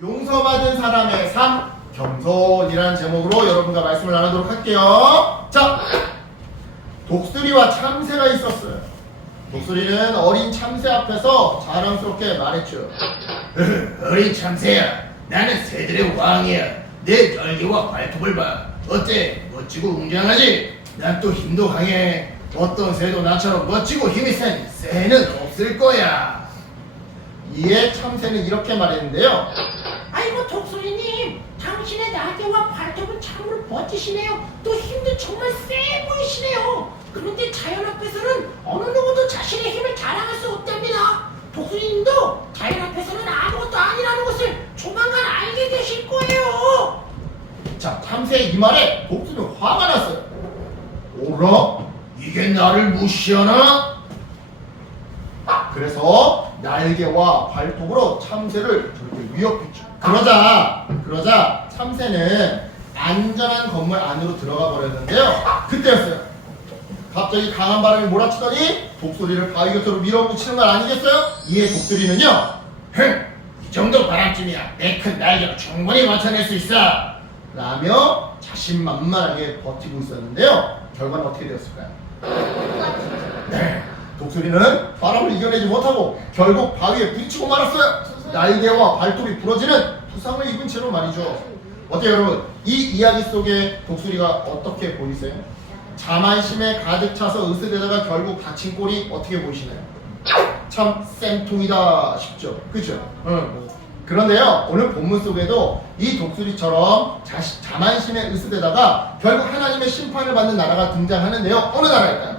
용서받은 사람의 삶, 겸손이라는 제목으로 여러분과 말씀을 나누도록 할게요. 자, 독수리와 참새가 있었어요. 독수리는 어린 참새 앞에서 자랑스럽게 말했죠. 어린 참새야, 나는 새들의 왕이야. 내 날개와 발톱을 봐. 어때? 멋지고 웅장하지? 난 또 힘도 강해. 어떤 새도 나처럼 멋지고 힘이 센 새는 없을 거야. 이에 참새는 이렇게 말했는데요. 아이고 독수리님, 당신의 날개와 발톱은 참으로 멋지시네요. 또 힘도 정말 세 보이시네요. 그런데 자연 앞에서는 어느 누구도 자신의 힘을 자랑할 수 없답니다. 독수리님도 자연 앞에서는 아무것도 아니라는 것을 조만간 알게 되실 거예요. 자, 참새의 이 말에 독수리는 화가 났어요. 오라? 이게 나를 무시하나? 그래서 날개와 발톱으로 참새를 저렇게 위협했죠. 그러자 참새는 안전한 건물 안으로 들어가 버렸는데요. 그때였어요. 갑자기 강한 바람이 몰아치더니 독수리를 바위 곁으로 밀어붙이는 건 아니겠어요? 이에 독수리는요, 이 정도 바람쯤이야 내 큰 날개로 충분히 버텨낼 수 있어 라며 자신만만하게 버티고 있었는데요. 결과는 어떻게 되었을까요? 네, 독수리는 바람을 이겨내지 못하고 결국 바위에 부딪히고 말았어요. 날개와 발톱이 부러지는 부상을 입은 채로 말이죠. 어때요 여러분? 이 이야기 속에 독수리가 어떻게 보이세요? 자만심에 가득 차서 으스대다가 결국 다친 꼴이 어떻게 보이시나요? 참 쌤통이다 싶죠? 그죠? 그런데요, 오늘 본문 속에도 이 독수리처럼 자만심에 으스대다가 결국 하나님의 심판을 받는 나라가 등장하는데요. 어느 나라일까요?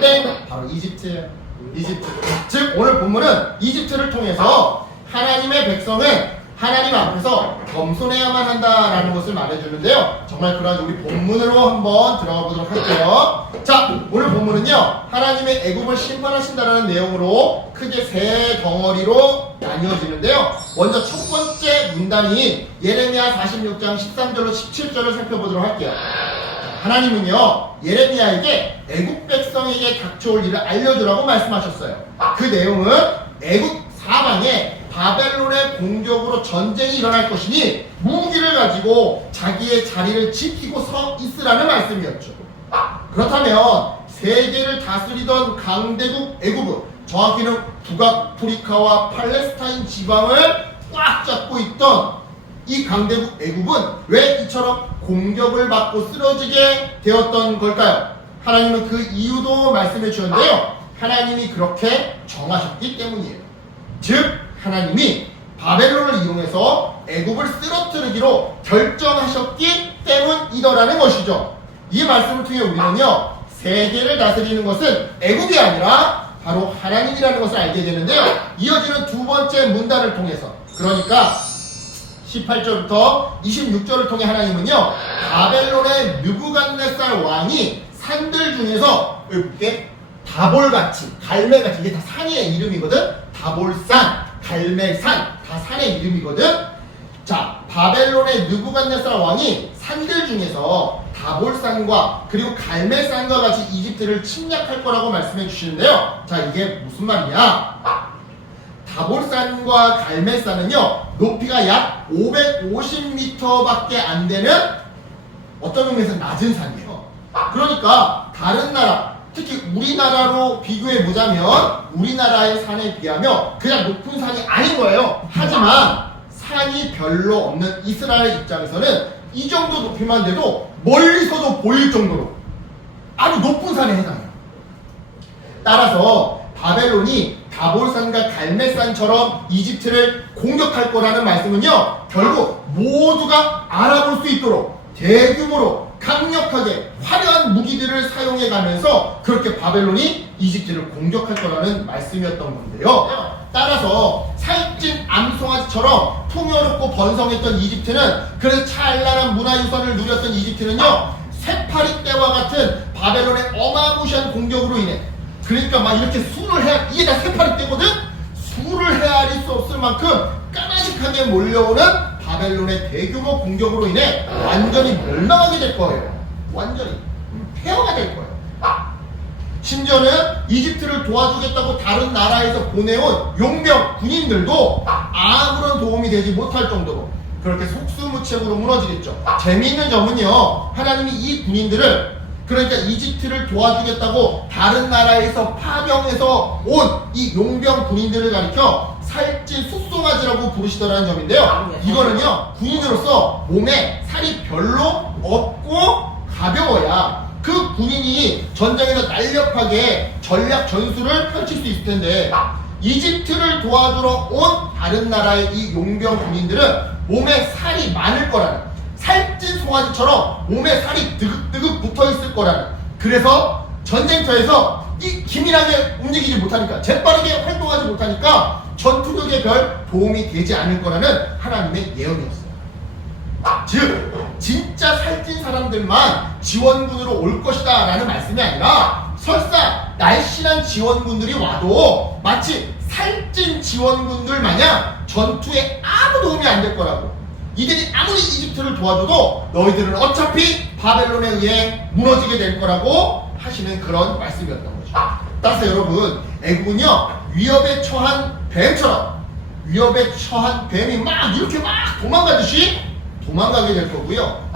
땡! 바로 이집트예요. 이집트. 즉 오늘 본문은 이집트를 통해서 하나님의 백성은 하나님 앞에서 겸손해야만 한다라는 것을 말해주는데요. 정말 그런 우리 본문으로 한번 들어가 보도록 할게요. 자, 오늘 본문은요, 하나님의 애굽을 심판하신다라는 내용으로 크게 세 덩어리로 나뉘어지는데요. 먼저 첫 번째 문단인 예레미야 46장 13절로 17절을 살펴보도록 할게요. 하나님은요, 예레미야에게 애굽 백성에게 닥쳐올 일을 알려주라고 말씀하셨어요. 그 내용은 애굽 사방에 바벨론의 공격으로 전쟁이 일어날 것이니 무기를 가지고 자기의 자리를 지키고 서 있으라는 말씀이었죠. 그렇다면 세계를 다스리던 강대국 애굽은, 정확히는 북아프리카와 팔레스타인 지방을 꽉 잡고 있던 이 강대국 애굽은 왜 이처럼 공격을 받고 쓰러지게 되었던 걸까요? 하나님은 그 이유도 말씀해 주셨는데요. 하나님이 그렇게 정하셨기 때문이에요. 즉 하나님이 바벨론을 이용해서 애굽을 쓰러뜨리기로 결정하셨기 때문이더라는 것이죠. 이 말씀을 통해 우리는요, 세계를 다스리는 것은 애굽이 아니라 바로 하나님이라는 것을 알게 되는데요. 이어지는 두 번째 문단을 통해서, 그러니까 18절부터 26절을 통해 하나님은요, 바벨론의 느부갓네살 왕이 산들 중에서 이렇게 다볼같이, 갈매같이, 이게 다 산의 이름이거든. 다볼산, 갈매산, 다 산의 이름이거든. 자, 바벨론의 느부갓네살 왕이 산들 중에서 다볼산과 그리고 갈매산과 같이 이집트를 침략할 거라고 말씀해 주시는데요. 자, 이게 무슨 말이냐? 다볼산과 갈매산은요, 높이가 약 550m밖에 안 되는, 어떤 의미에서 낮은 산이에요. 그러니까 다른 나라, 특히 우리나라로 비교해 보자면 우리나라의 산에 비하면 그냥 높은 산이 아닌 거예요. 하지만 산이 별로 없는 이스라엘 입장에서는 이 정도 높이만 돼도 멀리서도 보일 정도로 아주 높은 산에 해당해요. 따라서 바벨론이 다볼산과 갈매산처럼 이집트를 공격할 거라는 말씀은요, 결국 모두가 알아볼 수 있도록 대규모로 강력하게 화려한 무기들을 사용해 가면서 그렇게 바벨론이 이집트를 공격할 거라는 말씀이었던 건데요. 따라서 살찐 암송아지처럼 풍요롭고 번성했던 이집트는, 그래서 찬란한 문화유산을 누렸던 이집트는요, 새파리 때와 같은 바벨론의 어마무시한 공격으로 인해, 그러니까 막 이렇게 이게 다 새파리 때거든? 수를 헤아릴 수 없을 만큼 까마득하게 몰려오는 바벨론의 대규모 공격으로 인해 완전히 멸망하게 될 거예요. 완전히 폐허가 될 거예요. 심지어는 이집트를 도와주겠다고 다른 나라에서 보내온 용병 군인들도 아무런 도움이 도움이 되지 못할 정도로 그렇게 속수무책으로 무너지겠죠. 재미있는 점은요, 하나님이 이 군인들을, 그러니까 이집트를 도와주겠다고 다른 나라에서 파병해서 온 이 용병 군인들을 가리켜 살찐 숫송아지라고 부르시더라는 점인데요. 이거는요, 군인으로서 몸에 살이 별로 없고 가벼워야 그 군인이 전장에서 날렵하게 전략 전술을 펼칠 수 있을 텐데, 이집트를 도와주러 온 다른 나라의 이 용병 군인들은 몸에 살이 많을 거라는, 살찐 송아지처럼 몸에 살이 드극드극 붙어 있을 거라는, 그래서 전쟁터에서 이 기민하게 움직이지 못하니까, 재빠르게 활동하지 못하니까 전투력에 별 도움이 되지 않을 거라는 하나님의 예언이었어요. 즉 진짜 살찐 사람들만 지원군으로 올 것이다 라는 말씀이 아니라, 설사 날씬한 지원군들이 와도 마치 살찐 지원군들 마냥 전투에 아무 도움이 안 될 거라고, 이들이 아무리 이집트를 도와줘도 너희들은 어차피 바벨론에 의해 무너지게 될 거라고 하시는 그런 말씀이었던 거죠. 따라서 여러분, 애국은요, 위협에 처한 뱀처럼, 위협에 처한 뱀이 막 이렇게 막 도망가듯이 도망가게 될 거고요.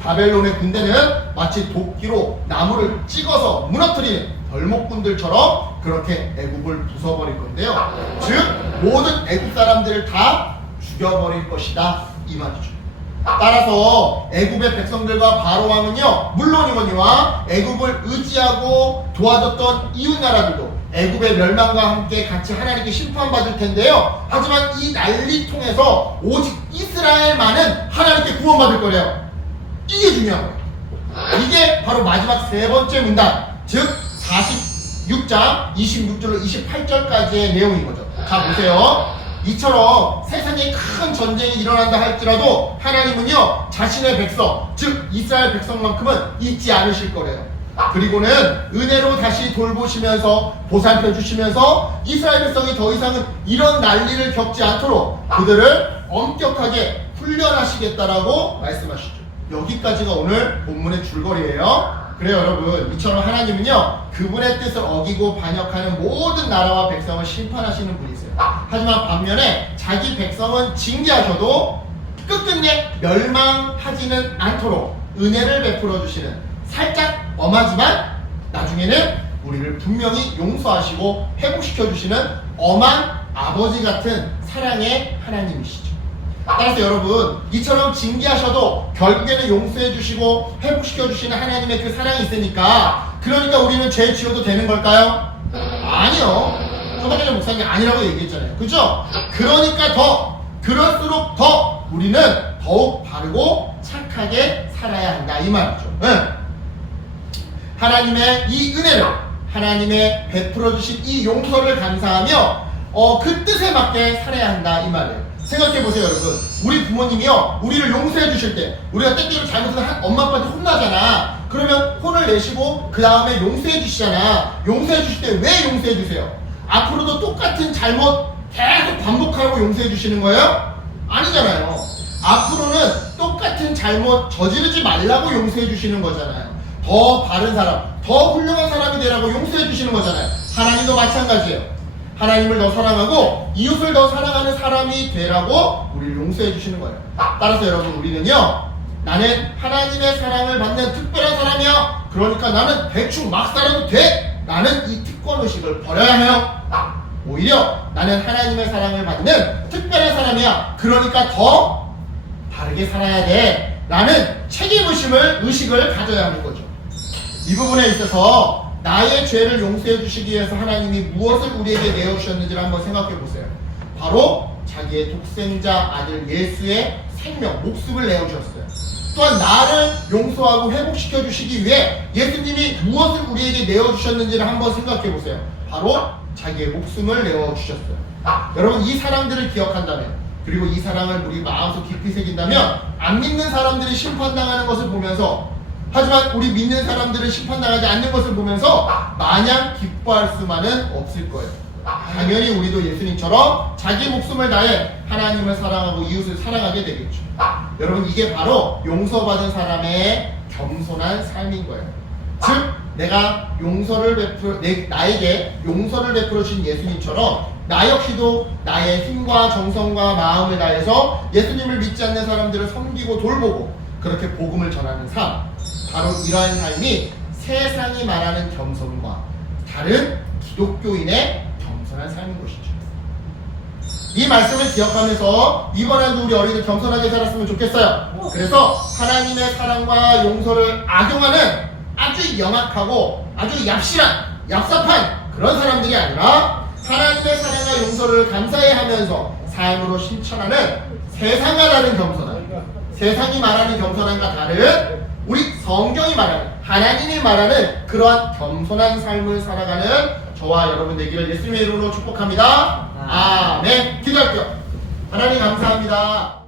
바벨론의 군대는 마치 도끼로 나무를 찍어서 무너뜨리는 벌목꾼들처럼 그렇게 애국을 부숴버릴 건데요. 즉 모든 애국 사람들을 다 죽여버릴 것이다, 이 말이죠. 따라서 애국의 백성들과 바로 왕은요, 물론이거니와 애국을 의지하고 도와줬던 이웃 나라들도 애국의 멸망과 함께 같이 하나님께 심판받을 텐데요. 하지만 이 난리통에서 오직 이스라엘만은 하나님께 구원받을 거래요. 이게 중요한 거예요. 이게 바로 마지막 세 번째 문단, 즉 46장 26절로 28절까지의 내용인 거죠. 자, 보세요. 이처럼 세상에 큰 전쟁이 일어난다 할지라도 하나님은요, 자신의 백성, 즉 이스라엘 백성만큼은 잊지 않으실 거래요. 그리고는 은혜로 다시 돌보시면서 보살펴 주시면서 이스라엘 백성이 더 이상은 이런 난리를 겪지 않도록 그들을 엄격하게 훈련하시겠다라고 말씀하시죠. 여기까지가 오늘 본문의 줄거리예요. 그래요, 여러분. 이처럼 하나님은요, 그분의 뜻을 어기고 반역하는 모든 나라와 백성을 심판하시는 분이세요. 하지만 반면에 자기 백성은 징계하셔도 끝끝내 멸망하지는 않도록 은혜를 베풀어 주시는, 살짝 엄하지만 나중에는 우리를 분명히 용서하시고 회복시켜 주시는 엄한 아버지 같은 사랑의 하나님이시죠. 따라서 여러분, 이처럼 징계하셔도 결국에는 용서해 주시고 회복시켜 주시는 하나님의 그 사랑이 있으니까, 그러니까 우리는 죄 지어도 되는 걸까요? 아니요. 조금 전에 목사님이 아니라고 얘기했잖아요. 그죠? 그러니까 그럴수록 더 우리는 더욱 바르고 착하게 살아야 한다, 이 말이죠. 네. 하나님의 이 은혜를, 하나님의 베풀어 주신 이 용서를 감사하며 그 뜻에 맞게 살아야 한다, 이 말이에요. 생각해보세요, 여러분. 우리 부모님이요, 우리를 용서해 주실 때, 우리가 때때로 잘못해서 엄마 아빠한테 혼나잖아. 그러면 혼을 내시고 그 다음에 용서해 주시잖아. 용서해 주실 때 왜 용서해 주세요? 앞으로도 똑같은 잘못 계속 반복하고 용서해 주시는 거예요? 아니잖아요. 앞으로는 똑같은 잘못 저지르지 말라고 용서해 주시는 거잖아요. 더 바른 사람, 더 훌륭한 사람이 되라고 용서해 주시는 거잖아요. 하나님도 마찬가지예요. 하나님을 더 사랑하고 이웃을 더 사랑하는 사람이 되라고 우리를 용서해 주시는 거예요. 따라서 여러분, 우리는요, 나는 하나님의 사랑을 받는 특별한 사람이야, 그러니까 나는 대충 막 살아도 돼, 나는 이 특권의식을 버려야 해요. 오히려 나는 하나님의 사랑을 받는 특별한 사람이야, 그러니까 더 바르게 살아야 돼, 라는 책임의식을 가져야 하는 거죠. 이 부분에 있어서 나의 죄를 용서해 주시기 위해서 하나님이 무엇을 우리에게 내어주셨는지를 한번 생각해 보세요. 바로 자기의 독생자 아들 예수의 생명, 목숨을 내어주셨어요. 또한 나를 용서하고 회복시켜 주시기 위해 예수님이 무엇을 우리에게 내어주셨는지를 한번 생각해 보세요. 바로 자기의 목숨을 내어주셨어요. 여러분, 이 사랑들을 기억한다면, 그리고 이 사랑을 우리 마음속 깊이 새긴다면, 안 믿는 사람들이 심판당하는 것을 보면서, 하지만 우리 믿는 사람들은 심판당하지 않는 것을 보면서 마냥 기뻐할 수만은 없을 거예요. 당연히 우리도 예수님처럼 자기 목숨을 다해 하나님을 사랑하고 이웃을 사랑하게 되겠죠. 여러분, 이게 바로 용서받은 사람의 겸손한 삶인 거예요. 즉, 내가 나에게 용서를 베풀어 주신 예수님처럼 나 역시도 나의 힘과 정성과 마음을 다해서 예수님을 믿지 않는 사람들을 섬기고 돌보고 그렇게 복음을 전하는 삶, 바로 이러한 삶이 세상이 말하는 겸손과 다른 기독교인의 겸손한 삶인 것이죠. 이 말씀을 기억하면서 이번 한주 우리 어린이들 겸손하게 살았으면 좋겠어요. 그래서 하나님의 사랑과 용서를 악용하는 아주 영악하고 아주 얍실한 얍삽한 그런 사람들이 아니라 하나님의 사랑과 용서를 감사해 하면서 삶으로 실천하는 세상과 다른 겸손함, 세상이 말하는 겸손함과 다른 우리 성경이 말하는 하나님이 말하는 그러한 겸손한 삶을 살아가는 저와 여러분 되기를 예수님의 이름으로 축복합니다. 아멘. 기도할게요. 하나님 감사합니다.